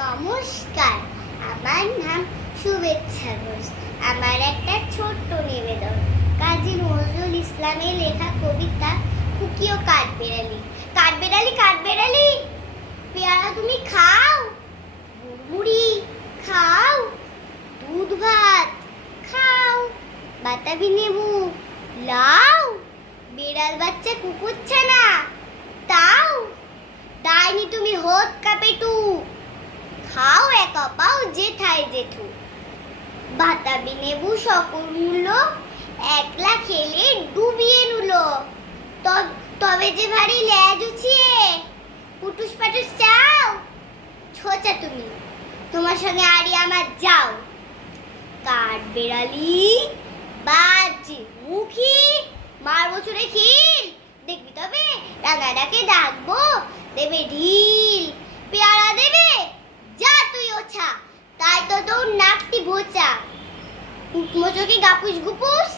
নমস্কার। আমার নাম শুভেচ্ছা ঘোষ। আমার একটা ছোট্ট নিবেদন। কাজী নজরুল ইসলামের লেখা কবিতা খুকিও কাঠবেড়ালি। কাঠবেড়ালি কাঠবেড়ালি, পেয়ারা তুমি খাও, মুড়মুড়ি খাও, দুধ ভাত খাও, বাতাবি নেবু লাও, বিড়াল বাচ্চা কুকুরছে না তাও দাইনি তুমি হোত কাপেটু খাও একা পাও জেঠাই জেঠু। বাতাবি নেবু সকল একলা খেলে ডুবিয়ে নুলো। তব- যে ভারী ল্যাজ পুটুস পাটুস চাও, ছোচা তুমি। তোমার সঙ্গে আড়ি আমার যাও। কাঠ বেড়ালি, বাজি, মুখি মার বছরে খিল। দেখবি তবে রাঙাটাকে ডাকবো, দেবে ঢিল পেয়ারা দেবে যা তুই ওছা তাই তো তোর নাকটি বোচা মোচকে গাপুস গুপুস,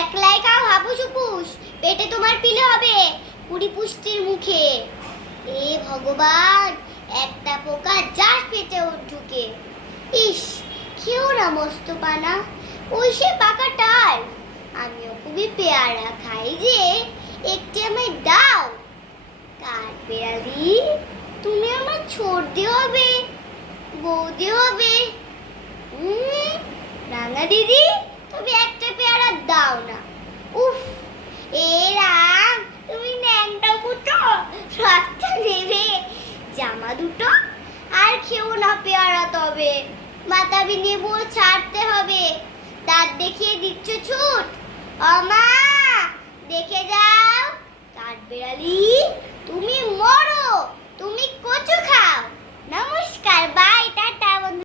একলাই খাও হাপুস উপুস পেটে তোমার পিলে হবে কুড়ি পুষ্টির মুখে। এ ভগবান, একটা পোকা যাস পেটে ওর ঢুকে। ইস, খেও না মস্ত পানা, ওই সে পাকা টাল আমিও খুবই পেয়ারা খাই যে, একটি আমায় দাও। কার পেয়ালি তুমি আমার ছোট ছোটদি হবে বৌদি হবে। রাঙা দিদি তবে একটা পেয়ারা দাও না। উফ, এ রাম, তুমি ন্যাংটা ফুটো সবটা নেবে। জামা দুটো, আর খেও না পেয়ারা তবে। মাতাবি নেবু ছাড়তে হবে। দাঁত দেখিয়ে দিচ্ছ ছুট। অমা, দেখে যাও কাঠ বেড়ালি